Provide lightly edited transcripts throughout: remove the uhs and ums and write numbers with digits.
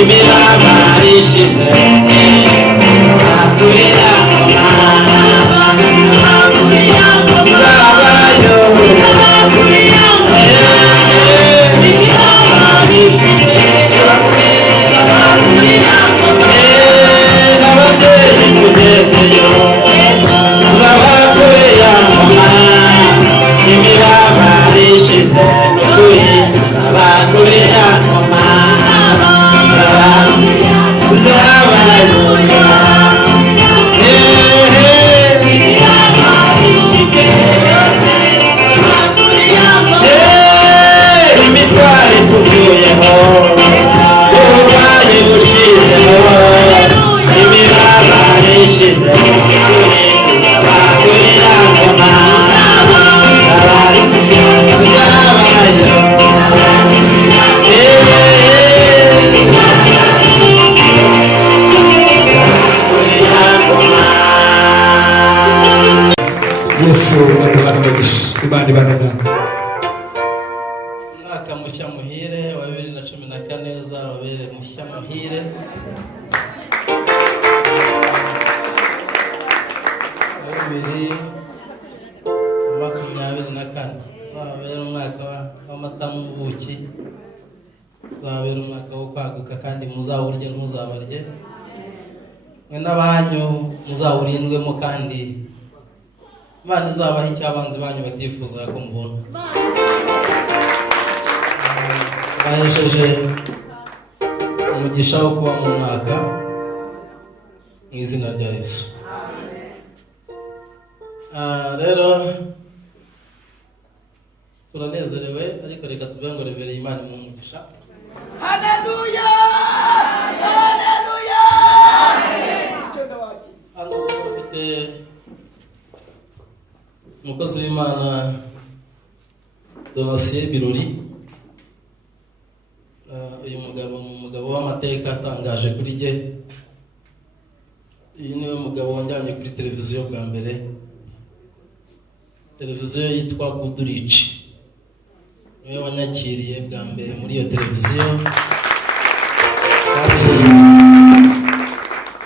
imiraba ishize akurira zabayo ababyeyi kugezeyo zabakurira imiraba ishize n'ukuri zabakurira imitwaro ituvuyeho uburwayi bushizeho imiraba ishize tuzabakurira ngoma zabayo Yesu aduhanagisha Imana ibanana. Umwaka mushya muhire wa 2014 uzababere mushya muhire. 2024 uzababere umwaka w'amata n'ubuki, uzababere umwaka wo kwaguka kandi muzawurye ntuzabarye, mwe n'abanyu muzawurindwemo kandi Imana izabaha icyo abanzi banyu batifuza ko mubona. Bahesheje umugisha wo kuba mu mwaka mu izina rya Yesu. Rero turanezerewe ariko reka tuvuge ngo revereye Imana mu mugisha. Haleluya! Haleluya! Hano dufite umukozi w'Imana Donatien Birori. Uyu mugabo ni umugabo w'amateka atangaje kuri jye. Uyu niwe mugabo wanjyanye kuri televiziyo bwa mbere, televiziyo yitwa Goodrich. Niwe wanyakiriye bwa mbere muri iyo televiziyo.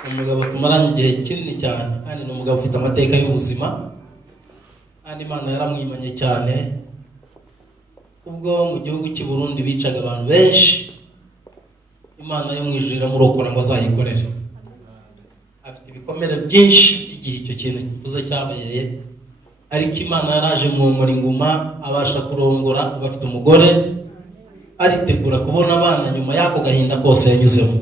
Umugabo tumaranye igihe kinini cyane kandi ni umugabo ufite amateka y'ubuzima kandi Imana yaramwimanye cyane. Ubwo mu gihugu cy'i Burundi bicaga abantu benshi, Imana yo mwijuru iramurokora ngo azayikorere. Afite ibikomere byinshi by'igihe icyo kintu kivuze cyabereye, ariko Imana yaraje mwomora inguma, abasha kurongora, bafite umugore, aritegura kubona abana nyuma y'ako gahinda kose yanyuzemo.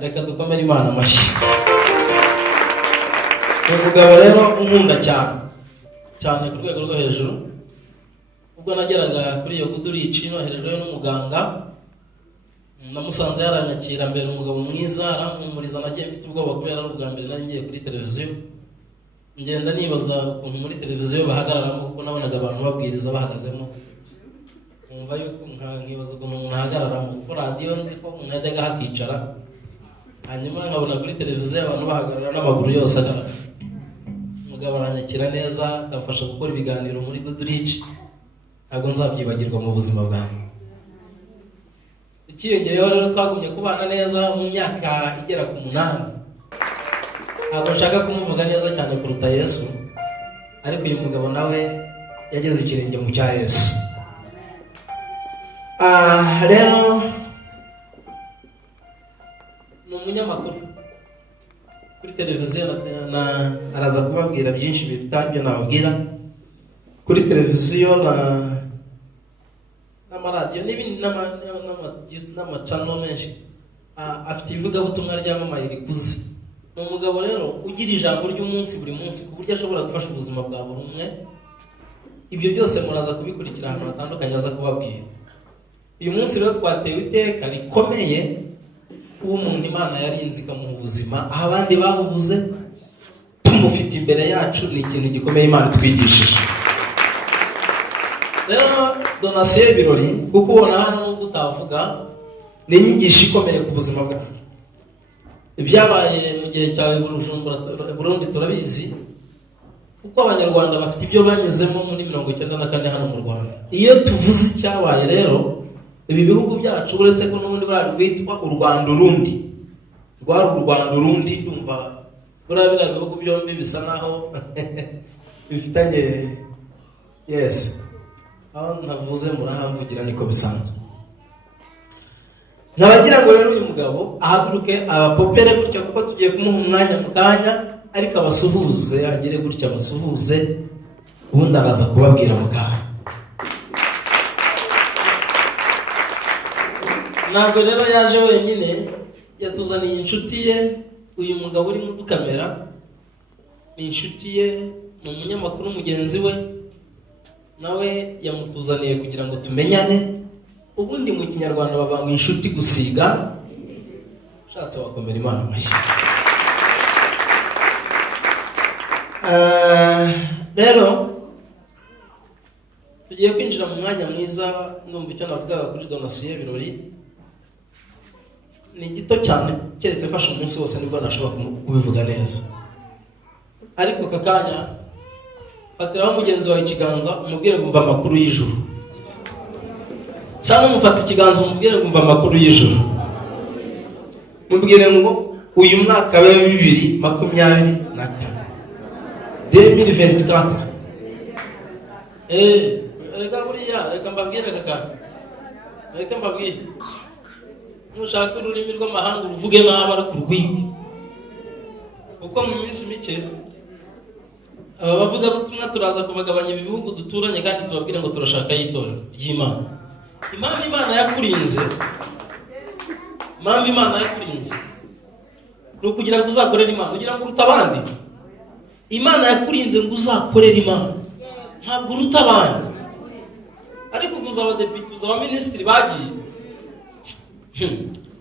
Reka dukomere Imana amashyi. Umugabo rero unkunda cyane ku rwego rwo hejuru. Ubwo nageraga kuri iyo Goodrich noherejwe n'umuganga, namusanze yaranyakira mbere, umugabo mwiza arampumuriza. Nagiye mfite ubwoba kubera ari ubwa mbere nari ngiye kuri televiziyo. Ngenda nibaza ukuntu muri televiziyo bahagararamo, kuko nabonaga abantu babwiriza bahagazemo. Numva yuko nkibaza ukuntu umuntu ahagararamo, kuko radiyo nzi ko umuntu yajyaga hakicara, hanyuma nkabona kuri televiziyo abantu bahagarara n'amaguru yose agaragara. Umugabo aranyakira neza, akamfasha gukora ibiganiro muri Goodrich. Ntabwo nzabyibagirwa mu buzima bwanjye. Ikiyongeyeho rero twagumye kubana neza mu myaka igera ku 8. Ntabwo nshaka kumuvuga neza cyane kuruta Yesu, ariko uyu mugabo nawe yageze ikirenge mu cya Yesu. Rero ni umunyamakuru kuri televiziyo, araza kubabwira byinshi bitabyo nababwira kuri televiziyo n'amaradiyo n'ibindi n'amacano menshi. Afite ivugabutumwa ryamamaye rikuze. Ni umugabo rero ugira ijambo ry'umunsi buri munsi, ku buryo ashobora gufasha ubuzima bwa buri umwe. Ibyo byose muraza kubikurikira ahantu hatandukanye aza kubabwira. Uyu munsi rero twatewe iteka rikomeye umuntu Imana yarinze ikamuha ubuzima aho abandi babubuze. Tumufite imbere yacu, ni ikintu gikomeye Imana twigishije. Rero Donatien Birori, kuko ubona hano nubwo utavuga, ni inyigisho ikomeye ku buzima bwacu. Ibyabaye mu gihe cyawe Burundi turabizi, kuko abanyarwanda bafite ibyo banyuzemo muri 1994 hano mu Rwanda. Iyo tuvuze icyabaye rero ibi bihugu byacu uretse ko n'ubundi barwitwa u Rwanda urundi rwari u Rwanda urundi ndumva buriya bihugu byombi bisa naho bifitanye yes aho navuze murahamvugira niko bisanzwe. Nabagira ngo rero uyu mugabo ahaguruke abapopere gutya kuko tugiye kumuha umwanya mu kanya, ariko abasuhuze agire gutya abasuhuze ubundi araza kubabwira mu kanya. Ntabwo rero yaje wenyine, yatuzaniye inshuti ye. Uyu mugabo uri mu kamera ni inshuti ye, ni umunyamakuru mugenzi we, nawe yamutuzaniye kugira ngo tumenyane. Ubundi mu Kinyarwanda babanga inshuti gusiga, ushatse wakomera Imana amashyi. Rero tugiye kwinjira mu mwanya mwiza. Ndumva icyo navugaga kuri donasiyo y'ibirori ni gito cyane, keretse mfashe umunsi wose nibwo nashobora kubivuga neza. Ariko aka kanya fatiraho mugenzi wawe ikiganza umubwire kumva amakuru y'ijuru. Cyangwa mufata ikiganza umubwire kumva amakuru y'ijuru. Mubwire ngo uyu mwaka wa 2024 reka buriya reka mbabwire kaka, reka mbabwire nushaka ururimi rw'amahanga uruvuge nabi ariko urwige, kuko mu minsi mike aba bavuga butumwa turaza kubagabanya ibi bihugu duturanye, kandi tubabwire ngo turashaka y'itorero ry'Imana. Impamvu Imana yakurinze ni ukugira ngo uzakorere Imana, ugira ngo uruta abandi. Imana yakurinze ngo uzakorere Imana, ntabwo uruta abandi. Ariko uza abadepite, uza abaminisitiri bagiye,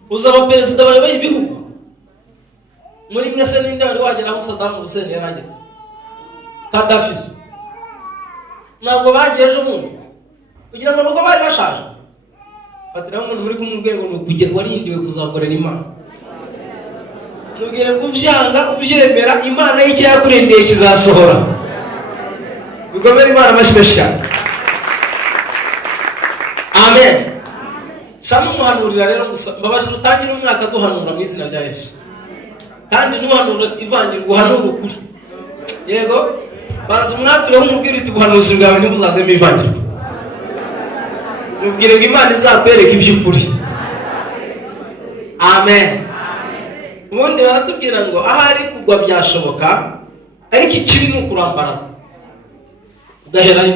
uza abaperezida bayoboye ibihugu. Muri mwe se ninde wari wagera aho Saddam Hussein yarageze? Gaddafi ntabwo bagiye ejo bundi kugira ngo nuko bari bashaje. Fatiraho umuntu muri kumubwira ngo nukugira warindiwe kuzakorera Imana. Nubwire kubyanga ubyemera, Imana y'icyo yakurindeye kizasohora. Bikomere Imana amashyi. Amen. Sama muhanurira rero gusa mbabarira utangira umwaka duhanura mu izina rya Yesu. Kandi nuhanura ivangira guhanura ukuri. Yego banza umwatureho umubwire uti guhanuza bwawe ntibuzazemo ivangira. Mubwire ngo Imana izakwereka iby'ukuri. Amen. Ubundi baratubwira ngo ahari kugwa byashoboka, ariko ikibi ni ukurambara ugaherayo.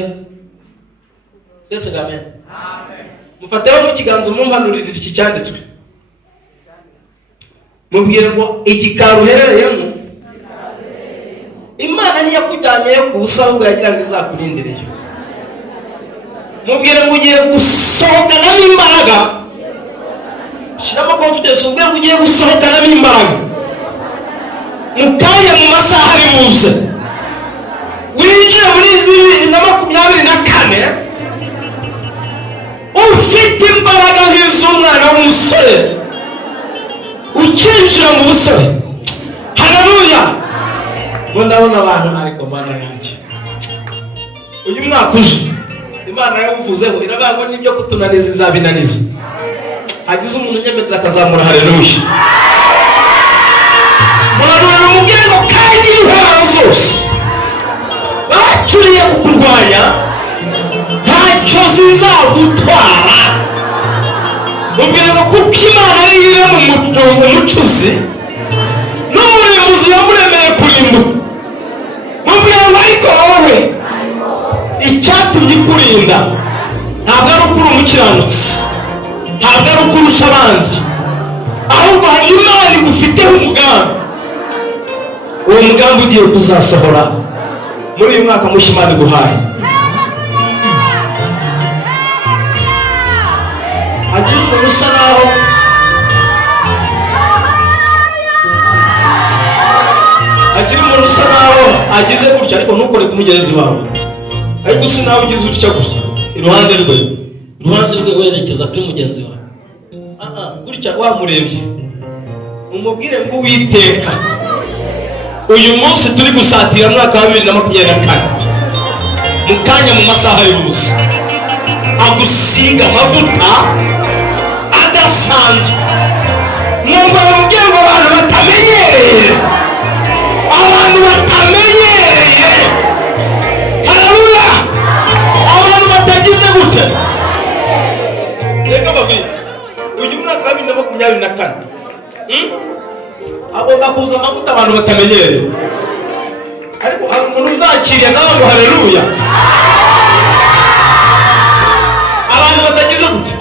Twese amen. Mufateho mu kiganza umumpanurire iki cyanditswe. Mubwire ngo igikari uherereyemo Imana ntiyakujyanye ku busa, ahubwo yagira ngo izakurindireyo. Mubwire ngo ugiye gusohokanamo imbaraga. Shyiramo confidence, ubwire ngo ugiye gusohokanamo imbaraga. Mukanya mu masaha ari muze winjira muri 2024 ufite imbaraga nk'iz'umwana w'umusore ukinjira mu busore. Haleluya. Ngo ndabona abantu ariko Mana yanjye uyu mwaka uje Imana yawuvuzeho iravuga ngo nibyo kutunaniza izabinaniza. Agize umuntu nyemedera akazamura haleluya. Murarura umubwire ngo kandi intwaro zose bacuriye kukurwanya ntacyo zizagutwara. Mubwire ngo kuko Imana ari iri mu umucuzi n'umurimbuzi yamuremeye kurimbuka. Mubwire ngo ariko wowe icyatumye ikurinda ntabwo ari ukuri umukiranutsi, ntabwo ari ukurusha abandi, ahubwo Imana igufiteho umugambi. Uwo mugambi ugiye kuzasohora muri uyu mwaka mushya Imana iguhaye. Agira umuntu usa naho agize gutya, ariko ntukore ku mugenzi wawe. Ariko usa nawe ugize utya gutya iruhande rwe werekeza kuri mugenzi wawe. Gutya wamurebye umubwire ngo Uwiteka uyu munsi turi gusatira mwaka wa 2024 mu kanya mu masaha y'ubusa agusiga amavuta uyu mwaka wa 2024 agomba kuza amavuta abantu batamenyereye, ariko hari umuntu uzakiriye nawe ngo haleluya. Abantu batagize gute,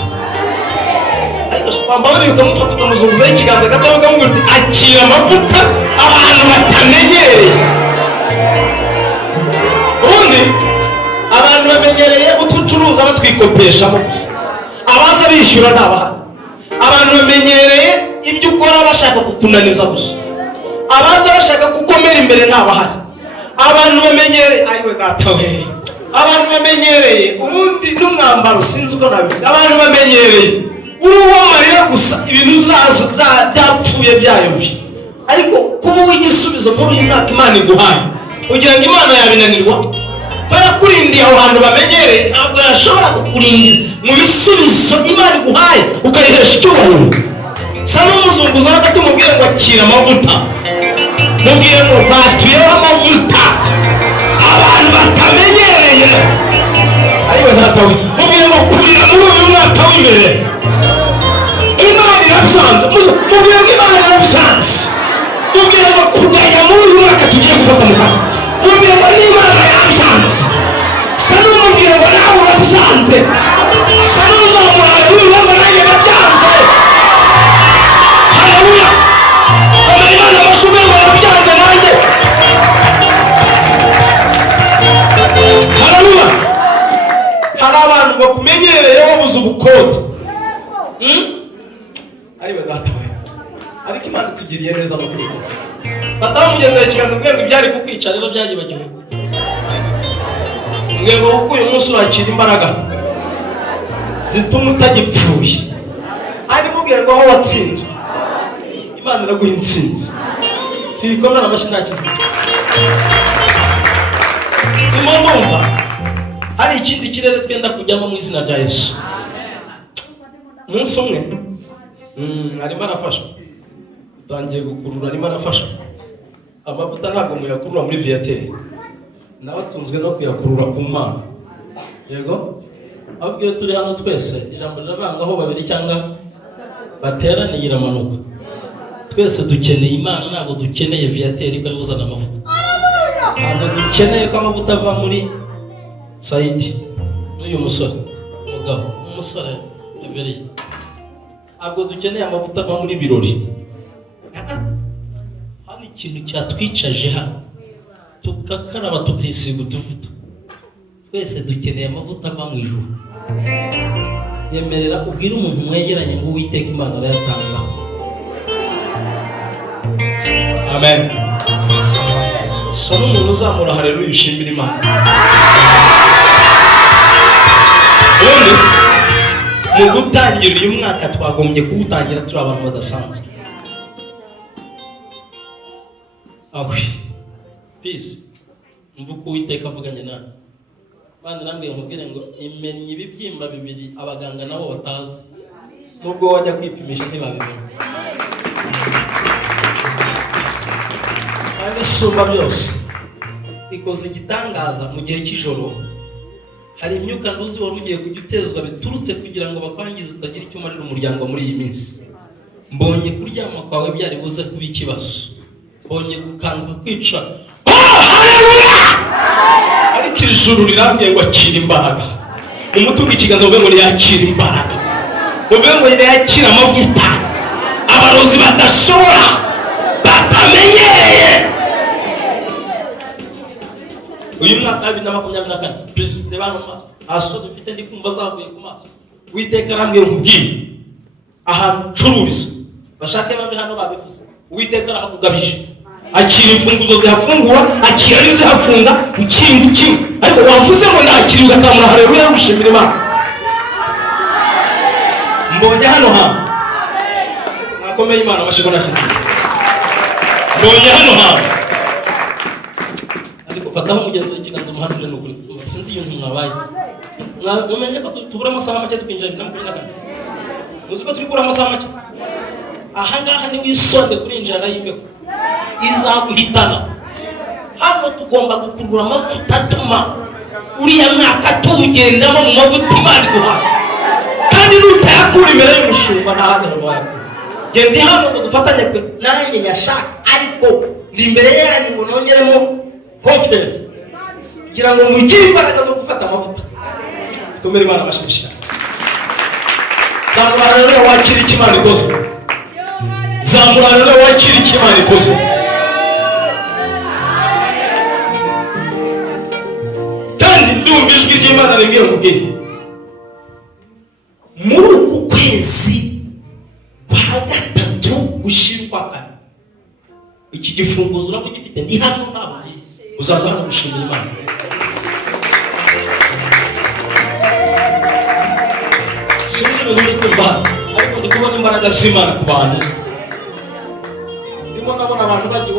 ariko kwambara ukamufata ukamuzunguzaho ikiganza gato ukamubwira uti akira amavuta abantu batamenyereye. Ubundi abantu bamenyereye utucuruza batwikopeshamo gusa, abaza bishyura ntabahari. Abantu bamenyereye ibyo ukora bashaka kukunaniza gusa, abaza bashaka gukomera imbere ntabahari. Abantu bamenyereye ayiwe data we, abantu bamenyereye ubundi n'umwambaro sinzi uko nabivuga. Abantu bamenyereye uruwa marira gusa, ibintu zazo byapfuye byayobye, ariko kuba w'igisubizo muri uyu mwaka Imana iguhaye, ugira ngo Imana yabinanirwa? Kubera kurindiye aho hantu bamenyereye, ntabwo yashobora kukurindira mu bisubizo Imana iguhaye ukayihesha icyubahiro. Sa n'umuzunguza hagati umubwire ngo akira amavuta, mubwire ngo batuyeho amavuta abantu batamenyereye. Ariwe ntatawe mubwire ngo kurira muri uyu mwaka w'imbere Imana irabisanze. Mubwire ngo Imana irabisanze. Mubwire ngo kuganya muri uyu mwaka tugiye gufata mu kanwa, mubwire ngo n'Imana yabisanze. Sa n'umubwire ngo nawe urabisanze. Sa n'uzamura haleluya ngo nanjye babyanze. Haleluya. Kama Imana amashube ngo yabyanze nanjye. Haleluya. Hari abantu bakumenyereye wabuze ubukode. Ariwe data we, ariko Imana itugiriye neza no kuri kose. Batamugeze ikiganza ubwenge ibyari kukwica rero byagibagiwe. Mwego kuko uyu munsi urakira imbaraga zituma utagipfuye. Ari mubwira ngo aho watsinzwe Imana iraguha intsinzi. Twikomera amashyi kintu. Imumva hari ikindi kirere twenda kujyamo mu izina rya Yesu. Umunsi umwe arimo arafasha, utangiye gukurura, arimo arafasha. Amavuta ntabwo muyakurura muri viateur, nabatunzwe no kuyakurura ku Mana. Yego ababwire turi hano twese, ijambo riravuga aho babiri cyangwa bateraniye iramanuka. Twese dukeneye Imana, ntabwo dukeneye viateur bari buzana amavuta. Ntabwo dukeneye ko amavuta ava muri Saidi n'uyu musore mugabo umusore yabereye. Ntabwo dukeneye amavuta ava muri birori. Hari ikintu cyatwicaje hano tukakaraba tukisiga utuvuta. Twese dukeneye amavuta ava mu ijuru. Yemerera ubwire umuntu mwegeranye ngo Uwiteka Imana arayatanga. Amen. Soma umuntu uzamura haleluya ushimira Imana. Mu gutangira uyu mwaka twagombye kuwutangira turi abantu badasanzwe. Ahwi peace mvuko Uwiteka avuganye nawe. Bandi nambwiye mubwire ngo imenye ibibyimba bibiri abaganga nabo batazi, nubwo wajya kwipimisha ntibabimenya. Abisumba byose ikoze igitangaza mu gihe cy'ijoro. Hari imyuka nduzi wari ugiye kujya utezwa biturutse kugira ngo bakwangize utagira icyo umarira umuryango muri iyi minsi. Mbonye kuryama kwawe byari buze kuba ikibazo, mbonye gukanguka kwica. Haleluya. Ariko ijuru rirambye ngo akira imbaraga. Umutunga ikiganza ngo yakira imbaraga, ngo yakira amavuta abarozi badashobora batamenyereye. Uyu mwaka 2024 perezida bano maso aso dufite ndi kumva zavuye ku maso. Uwiteka arambwira nkubwire ahantu cururiza bashake babe hano babivuze. Uwiteka arahakugabije, akira imfunguzo zihafungura, akira n'izihafunga ukinga ukinga. Ariko wavuze ngo ndakiri ugatamura haleluya gushimira Imana. Mbonye hano nakomeye Imana amashyigo nakiti. Mbonye hano fataho mugeze ikiganza umuhanire n'ukuri. Sinzi iyo ntumwa baye. Mumenye ko tubura amasaha make tukinjira 2024. Muzi ko turi kura amasaha make. Aha ngaha ni wisonde kurinjira na y'imbeho. Izaguhitana. Hano tugomba gukurura amavuta atuma uriya mwaka tuwugendamo mu mavuta Imana iguha. Kandi kandi nutayakura imbere y'umushumba nta handi hantu wayakura. Nge ndi hano ngo dufatanye kwe nanjye nyashaka, ariko ndi imbere yanyu ngo nongeremo confidence kugira ngo mugire imbaraga zo gufata amavuta. Komera Imana amashyi. Zamura rero wakira ikimana ikoze. Zamura rero wakira ikimana ikoze. Kandi ndumva ijwi ry'Imana rimbwira mu bwenge. Muri uku kwezi kwa gatatu gushira kwa kane, iki gifunguzo urako gifite ndi hano nabwiye uzaza hano gushimira Imana. Sinzi kumva ariko ndi kubona imbaraga z'Imana ku bantu. Ndimo nabona abantu bajya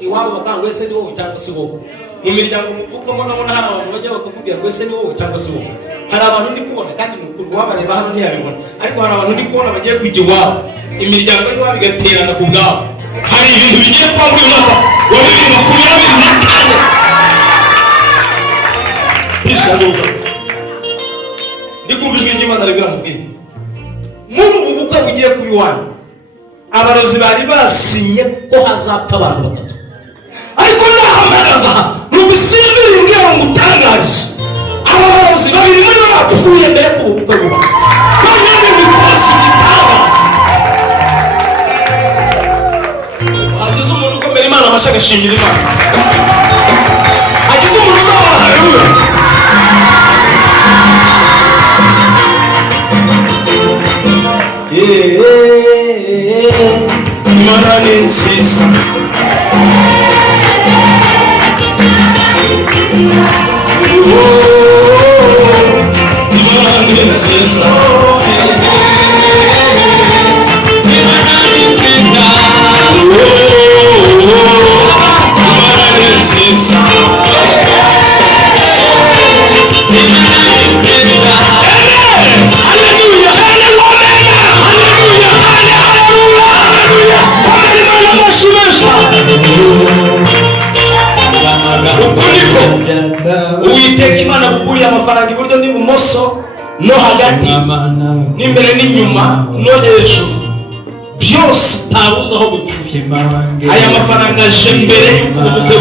iwabo bakanga ese ni wowe cyangwa se wowe. Mu miryango muvukamo nabona hari abantu bajya bakakubwira ngo ese ni wowe cyangwa se wowe. Hari abantu ndi kubona kandi n'ukuri wabareba hano ntiyabibona, ariko hari abantu ndi kubona bagiye kujya iwabo, imiryango y'iwabo igaterana ku bwabo. Hari ibintu bigiye kuba muri mwaka wa 2024. Bishanuka ndikumva ijwi ry'Imana ribwira mu bwenge. Muri ubu bukwe bugiye kuba iwanyu, abarozi bari basinye ko hazapfa abantu batatu, ariko ndahamagaza n'ubusizwe rimbwira ngo utangarize aba barozi babiri muri bo bapfuye mbere y'ubu bukwe buba. None bitosi igitabaza. Hagize umuntu ukomera Imana amashyi agashimira Imana. Hagize umuntu uzabona haleluya. Imana ni nziza. Imana ni nziza. Imana ni nziza. Imana ni nziza. Uwiteka Imana gukuriye amafaranga iburyo n'ibumoso no hagati n'imbere n'inyuma no hejuru, byose taruzi aho bipfufye. Aya mafaranga aje mbere y'uko ubukwe